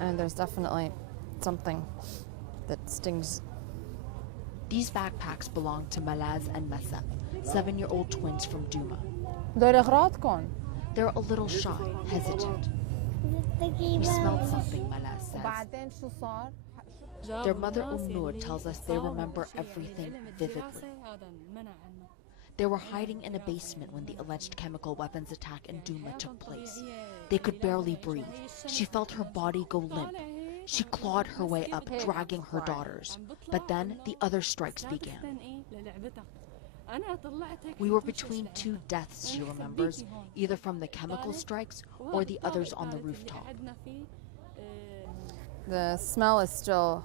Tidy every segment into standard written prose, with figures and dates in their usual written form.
And there's definitely something that stings. These backpacks belong to Malaz and Masab, 7-year-old twins from Duma. They're a little shy, hesitant. We smelled something, Malaz says. Their mother Nur tells us they remember everything vividly. They were hiding in a basement when the alleged chemical weapons attack in Duma took place. They could barely breathe. She felt her body go limp. She clawed her way up, dragging her daughters. But then the other strikes began. We were between two deaths, she remembers, either from the chemical strikes or the others on the rooftop. The smell is still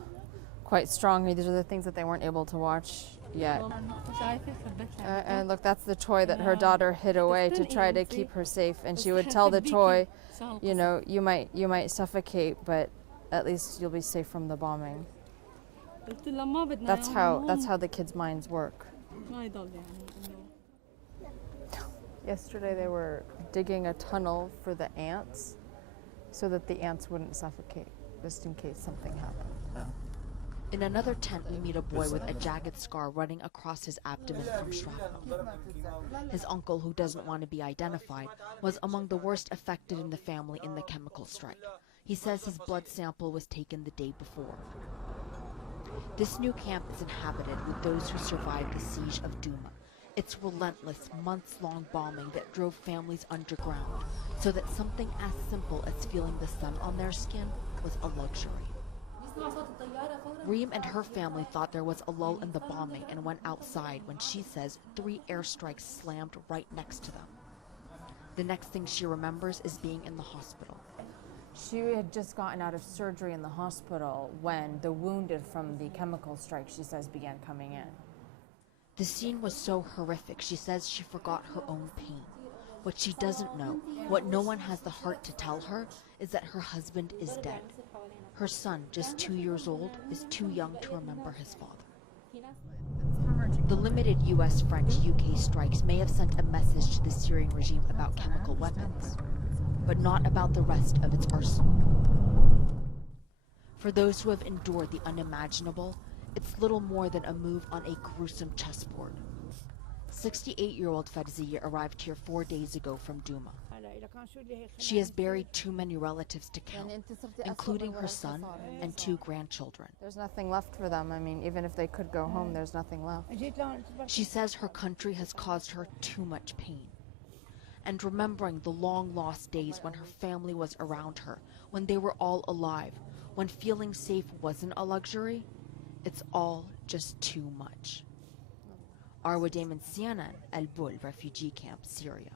quite strong. These are the things that they weren't able to watch yet. And look, that's the toy that her daughter hid away to try to keep her safe. And she would tell the toy, you know, you might suffocate, but at least you'll be safe from the bombing. That's how the kids' minds work. Yesterday they were digging a tunnel for the ants so that the ants wouldn't suffocate, just in case something happened. In another tent, we meet a boy with a jagged scar running across his abdomen from shrapnel. His uncle, who doesn't want to be identified, was among the worst affected in the family in the chemical strike. He says his blood sample was taken the day before. This new camp is inhabited with those who survived the siege of Duma. It's relentless, months-long bombing that drove families underground, so that something as simple as feeling the sun on their skin was a luxury. Reem and her family thought there was a lull in the bombing and went outside when she says 3 airstrikes slammed right next to them. The next thing she remembers is being in the hospital. She had just gotten out of surgery in the hospital when the wounded from the chemical strike, she says, began coming in. The scene was so horrific, she says she forgot her own pain. What she doesn't know, what no one has the heart to tell her, is that her husband is dead. Her son, just 2 years old, is too young to remember his father. The limited US, French, UK strikes may have sent a message to the Syrian regime about chemical weapons, but not about the rest of its arsenal. For those who have endured the unimaginable, it's little more than a move on a gruesome chessboard. 68-year-old Farzia arrived here 4 days ago from Duma. She has buried too many relatives to count, including her son and 2 grandchildren. There's nothing left for them. I mean, even if they could go home, there's nothing left. She says her country has caused her too much pain. And remembering the long-lost days when her family was around her, when they were all alive, when feeling safe wasn't a luxury, it's all just too much. Arwa Damon, CNN, El Bul refugee camp, Syria.